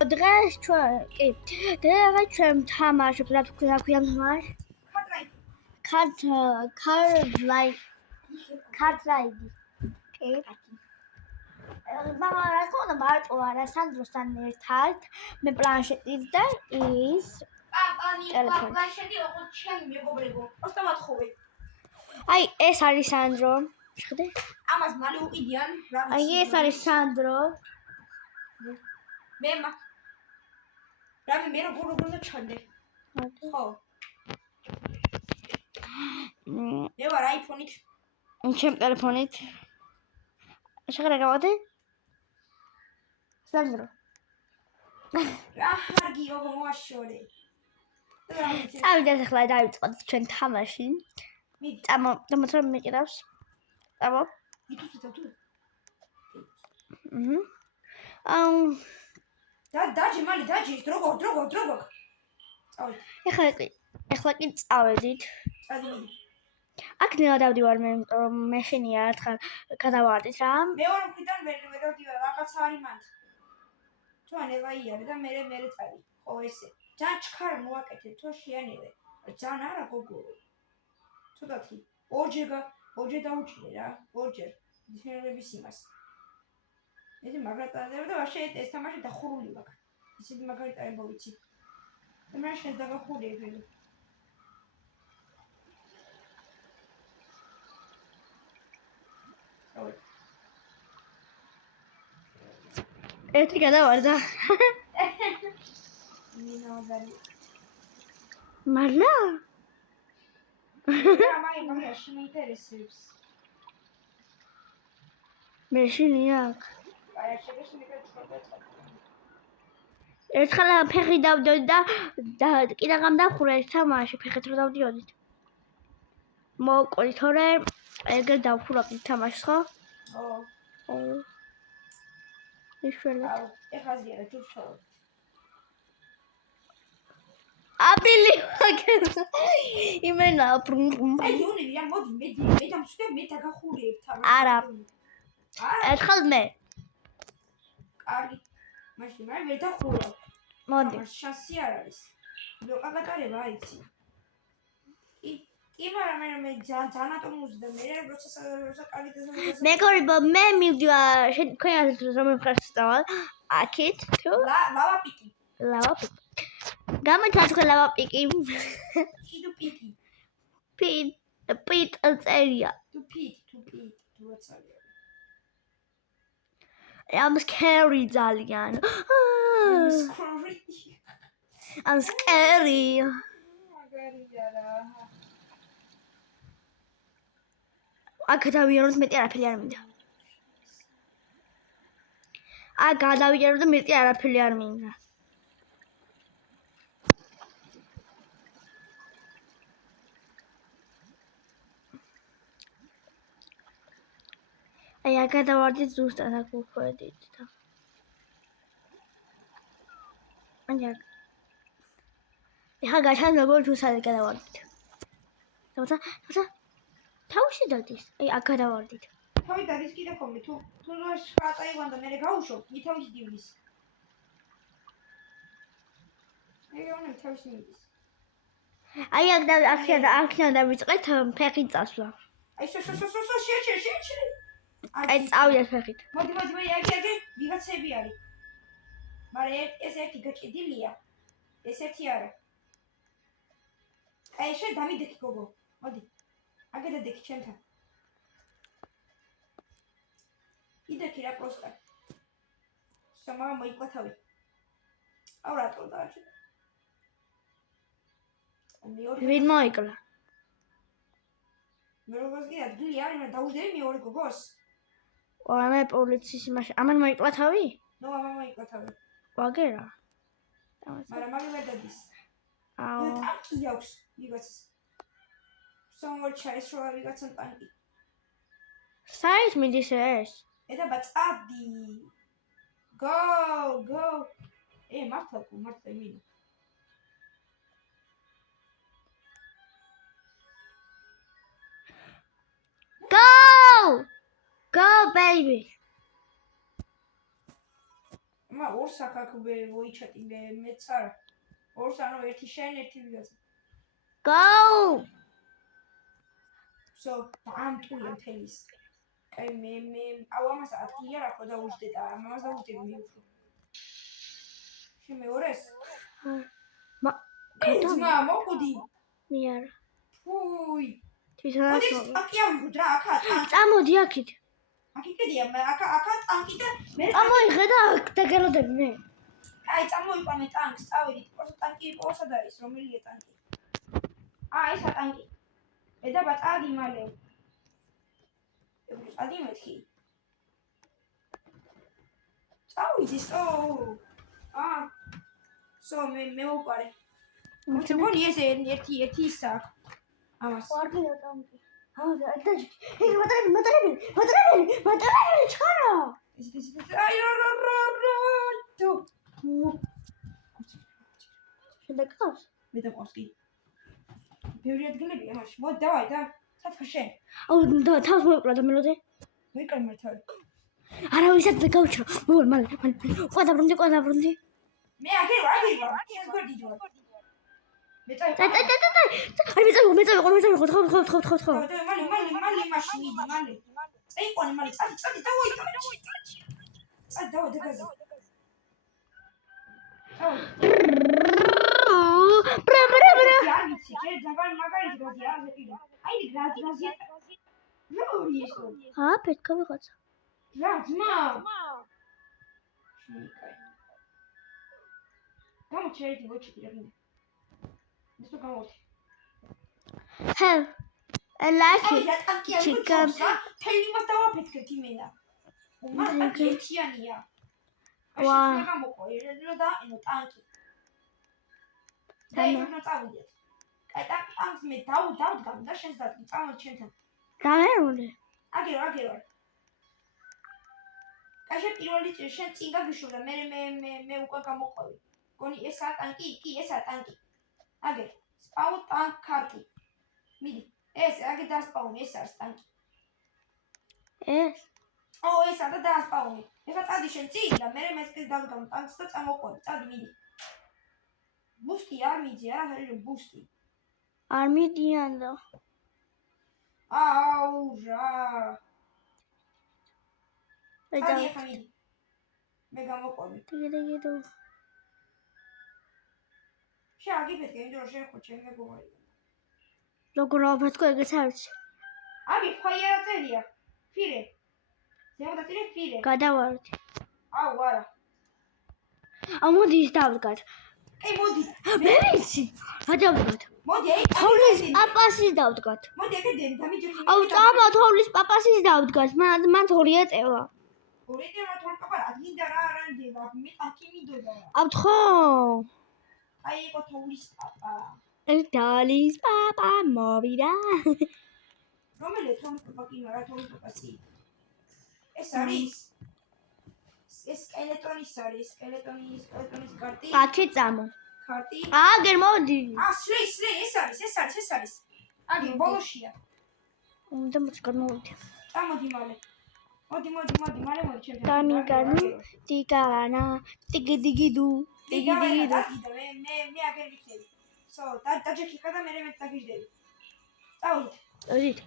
დღეს ჩვენ თამაშობ რა თქვა თამაშ ქართლაიდი კი მაგრამ რა თქმა უნდა მარტო არა სანდროსთან ერთად მე პლანშეტით და ის ტელეფონი პლანშეტი ოღონდ ჩემი მეგობრებო 29 აი ეს არის სანდრო შეხედე ამას მალე უყიდიან რა აი ეს არის სანდრო მე როგორ უნდა ჩანდე ხო მე ვარ აიფონით ჩემ ტელეფონით შეხედე გავადი სანდრო რა ხარგი როგორ მოაშორე წავიდეთ ახლა დავიწყოთ ჩვენ თამაში წამოწრო მიყიდავს წამო დაჯი მალე დაჯი როგორ ეხლა კი წავედით აქ ნელა დავდივარ მე შენია ერთხელ გადავარდით რა მეორე მხრიდან ვერ დავდივარ რაღაცა არის მანდ თუ ანელა იარე და მე წავი ხო ესე ძალიან ჩქარ მოაკეთე თუ შეანელე ძალიან არა გოგო ცოტათი ორჯერ დაუჭირე რა ორჯერ შენელების იმას ეს მაგრატარებ და ვაშე ეს თამაში დახურული მაქვს ისეთი მაგრატარებო ვიცი და მე შენ დაგახურე ეგრე ერთი გადავარდა მინავდარი მარლა მაი შეინტერესებს მე შენია აი შეგეშინე ერთხელ ფეხი დავდოდი და კიდაღამ დახურა ეს თამაში ფეხით რო დავდიოდით მოვკვდი თორე ეგრე დავხურა თამაშს ხო ო ისველეთ ეხაზია რა ჯურჩაო აბილი იმენა აი იუნი რა მოდი მე დამშვიდე მე დაგახურე თამაში არა ერთხელ მე კარგი მაშინ მე ვერ დახურა მოდი შანსი არ არის ლოკალაკარება აიცი კი მაგრამ მე ძალიან ატომუზი და მე როცა კარგი დაზოგადებას მეგობრებო მე მივდივარ თქვენ რომ მიფხარს დავარ აქეთ თუ ლავაპიკი გამოჩა თქვენ ლავაპიკი კიდუ პიკი პიტ წერია თუ ვაცალია I'm scary ძალიან I'm scary აქ დავიაროთ მეტი არაფერი არ მინდა აქ გადავიაროთ და მეტი არაფერი არ მინდა აი აქ გადავარდით ზუსტად აქ უხვედით და ეხლა გაჩვენე როგორ თუ სადაც გადავარდით თუმცა თავში დადის აი აქ გადავარდით თავი დადის კიდე ხოლმე თუ წაიყვან და მე გავუშო ითავის დივლის ეგ თავის მიდის აი აქ დავიწყეთ ფეხით წასვლა აი შეჩერე აი წავიდეთ ფეხით მოდი აგი ვიღაცები არის მაგრამ ეს ერთი გაჭედილია ეს ერთი არა აი შენ დამიდექი გოგო მოდი აგი დადექი ჩემთან იდექი რა პროსტა სამარა მოიკლა თავი აუ რატო დააჭირე ვინ მოიკლა მე როგორ გია ადგილი არის მე დაუჯდები მეორე გოგოს ორამე პოლიციის იმაში ამან მოიკლა თავი ნო ამა მოიკლა თავი ვაგერა მაგრამ მაგ ვერ დადის აუ ტანკი აქვს ვიღაცას somewhere ჩაისროლა ვიღაცამ ტანკი საით მიდის ეს ედაბა წადი go მართლა მინო Go, baby. მა ორს აქ ვოიჩატი მეც არა. ორს ანუ ერთი შენ, ერთი ვიღაცა. Go! So, დამტყვია მთელის. კაი მე აუ ამას ადგილი არ აქვს და უჯდე და ამას დაუჯდე მე უფრო. შენ მეორეს? მა გადა მოხუდი. მე არა. ფუი. თვითონაც აკი ავიღოთ რა აქ. წამოდი აქეთ. აქ კიდია აქ ტანკი და მე წამოიღე და დაგელოდები მე. აი წამოიყვანე ტანკს, წავიდით. პოსტ ტანკი პოსტად არის, რომელია ტანკი? ესა ტანკი. ედა ბატადი მალე. ადი მეთქი. წავიდი სო. სო მე მოვყარე. მოწონი ეს ერთი ისა. ამას. ვარგია ტანკი. აი მატარებელი ჩხარა. აი რო. შედაკავს? მე დაყავს კი. ბევრი ადგილებია მაშინ. მოდი დავაი და სათხარ შენ. აუ და თავს მოიყვლა და მელოდე. ვიკარ მართავი. არა ვისაც გავჩრო. მალე. ყვადაბრუნდი. მე აგერ ვარ. ეს გორდი ჯო. მე წაი. აი მეწავი ხო. მალე მაშინ იდი მალე. წაიყვანე მალე წადი დავაი. წადი დავაი დაგაზი. არ ვიცი, ჯერ ძალიან მაგარი გაზია, არ ზეპირო. აი გაზია. ნორი ისო. ფეთქა ვიღაცა. რა ძმა? შეკაი. გამოჩერდი ვოჩი რა გინდა. ისო გამოჩი. Hell. I like it. Chicken. თელი მას დავაფეთქეთ იმენა. უმარტი ერთიანია. ვა. ეს გამოყო, ერედრო და eno ტანკი. და იქნა წავიდეთ. კაი ტანკს მე დავდგამ და შენს დადგი წამო ჩემთან. გამერული. აგერო. კაი შენ პირველი შენ წინ გაგიშურა, მე უკვე გამოყოვი. გონი ესაა ტანკი? კი, ესაა ტანკი. აგერ. სპაუნ ტანკ კარტი. მიდი. ეს აგე დასპაუნი, ეს არის ტანკი. ეს? ესა და დასპაუნი. ეხლა წადი შენ წინ და მე მესკეს დავდგამ ტანკს და წამოყვები. წადი მიდი. ბუსტი არ მიძია, რა ბუსტი. არ მიდიან და. აუ რა. წადი ეხლა მიდი. მე გამოყვები. დიგიდო. შეაგიფეთქე, იმიტომ რომ შენ ხო ჩემ მეგობარი. როგორ ავფეთქო ეგეც არ ვიცი. აბი ფაიერა წერია. ფირე. ზემოდაწირე ფირე. გადავარდი. აუ არა. მოდი ის დავდგათ. ე მოდი. მე ვიცი. გადავდგათ. მოდი აი თოვლის პაპასის დავდგათ. მოდი ეგ დამიჯერე. აუ წავა თოვლის პაპასის დავდგათ. მან თორი ეწევა. თორი ეწევა თორ პაპა აგინდა რა არანდება. მე ტანკი მინდოდა. აუ თხო. აი ეკო თოვლის პაპა. თოვლის პაპა მოვიდა. რომელი თოვლის პაპა კი არა თოვლის პაპასი. ეს არის ეს სკელეტონის არის, სკელეტონის კარტი. აქე წამო. კარტი. აგერ მოდი. სლე, ეს არის. აგი ბოლოშია. უნდა მოწკმოვიდე. წამოდი მალე. მოდი, მალე მოდი ჩემთან. გამიგანო, ტიგანა, ტიგიდიგიდუ. მე აგერ ვიქნები. სო, დაჯექიკა და მე დაგიჟდები. წავიდით.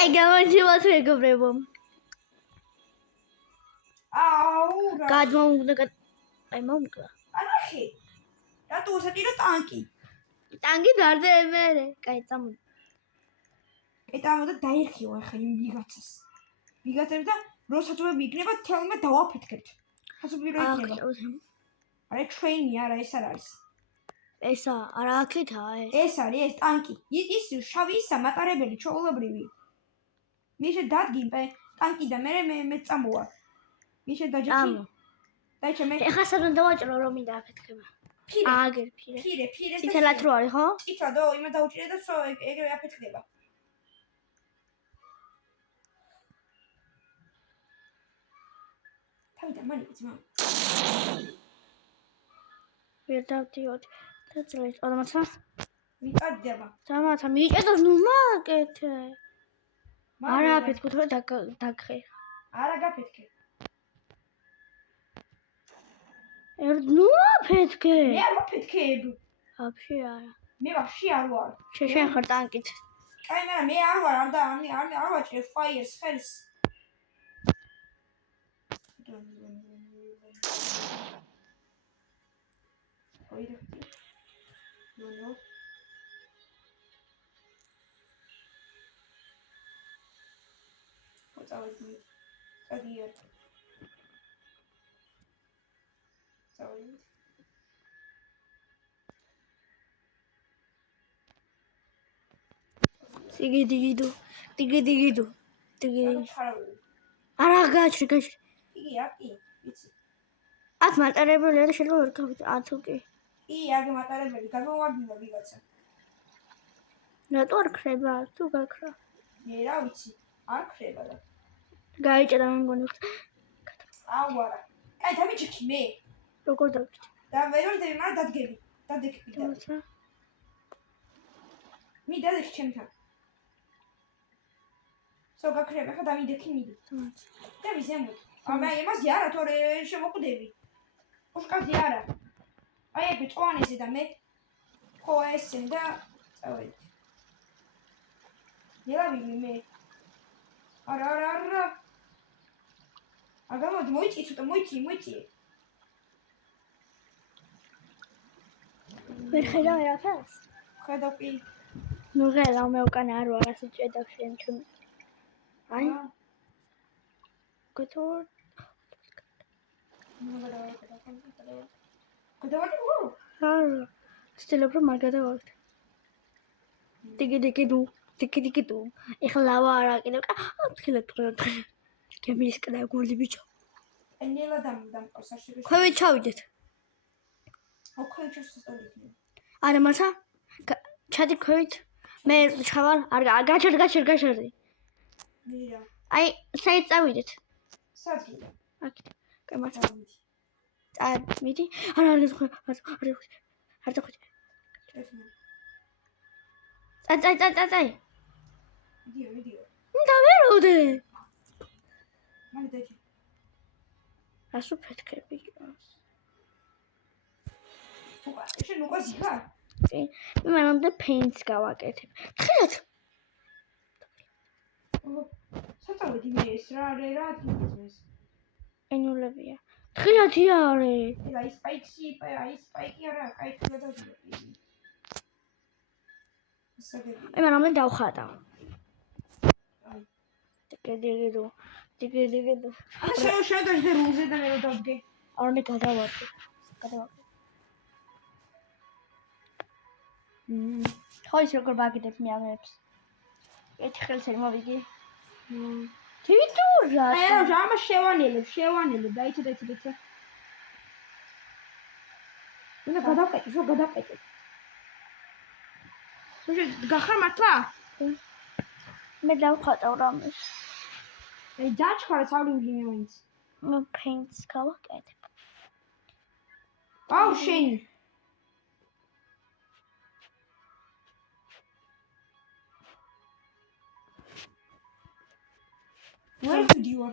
აი გამარჯობა თუ ეგობრებო. აუ რა. გადმოვუდგა. აი მომკლა. ანახი. რატო უსაჭირო ტანკი? ტანკი დარდე მერე. კაი წამოდი. და დაიხიო ახლა იმ ვიღაცას. ვიღაცებს და როსაც იქნება თელმა დავაფეთქებთ. ხასობი რო იქნება. არა ტრეინი არა ეს არ არის. ესა არა აქეთაა ეს. ეს არის ეს ტანკი. ის შავი ისა მატარებელი ჩაოლებრივი. მიშე დადგი ტანკი და მე წამოვა. მიშე დაჯექი. დაიჩე მე. ეხლა სადან დავაჭრო რომ მინდა აფეთქება. აგერ ფირე. ციცელად რო არის ხო? ციცადო იმა დაუჭირე და ეგრე აფეთქდება. თავიდან მალე ძმა. ვერდავდიოდ. თაცლეს 40. ვიტარდება. დამაცა მიჭედო ნუ მაკეთე. არა აფეთქო თორე დაგხე. არა გაფეთქე. ნუ აფეთქე. მე არ ვაფეთქებ. Вообще არა. მე ვაფშე არ ვარ. შენ ხარ ტანკით. კაი, მაგრამ მე არ ვარ, არ ვაჭრე ფაიერს ხელს. ოირე. ნუ. წავედი. წადიარ. წავედი. ტიგიდიგიდუ. არა გაჩრი. იგი აკი, ვიცი. აქ მატარებელია და შეიძლება ვერ გავიდე. თუ კი. კი, აქ მატარებელი, გამოვარდნილო ვიღაცა. რატო არ ქრება? თუ გაქრა. მე რა ვიცი, არ ქრება და. გაიჭერა მე მგონი. აუ არა. კაი, დამიჭიქი მე. როგორ დავიჭი? და ვერ ვარდები, მაგრამ დადგები. დადექი და. მე დადექი ჩემთან. სო გაქრება, ხა დამიდექი მიდი. და ვიზემოთ. აბა იმაზე არა თორე შემოკვდები. უშკაზე არა. აი ეგ ჭვანეზე და მე ხო ესე და წავედი. ნელავი მე. არა. აგამოდ მოიწი ცოტა მოიწი. ვერ ხედავ რაფას? ხედავ კი. ნუ ღელა მე უკან არ ვარ ასე ჭედავ შენ ჩემ. აი. გეთორ. გადავარდი ხო? არა. სტილობ რომ არ გადავარდი. ტიგიდუ. ეხლა ლავა არა კიდევ. თქილეთ. გემის კდა გული ბიჭო. ენელა დამყავს აშიგე. ქვევით ჩავიდეთ. ოქროი ჩასწავლეთ. არა მართლა? ჩადი ქვევით. მე ჩავალ. არ გაჩერდი. მირა. აი, საით წავიდეთ. საძგიდა. აქეთ. კაი მართლა. მიდი. არა არ გეთხო. არ დახვით. წაი. მიდიო. დავეროდე. მანე დაიჭი. ასო ფეთქები. შენ უყაზი ხარ? კი. მე მანამდე ფეინტს გავაკეთებ. თხილად. საწავედი მე ეს რა თვითონ ეს. ენულებია. თხილადი არე. აი სპაიკი არა, კაი თვითონ დავიწყე. მე მანამდე დავხატავ. ტიგიდუ. აა შევდაჟდე რუზე და მე დავდგე. არნე გადავარდი. ხო ის როგორ ვაგიდებ მე ამებს. ერთი ხელს არ მოვიგი. თვითურა. აი რა ამას შევანელებ, დაიცა. უნდა გადავყეტე. სულ გახარ მართლა? მე დავხატავ რამეს. აი დაჩქარა სავლივი მე მაინც. მე ფეინტს გავაკეთებ. აუ შენ. ვერ ვიდიო.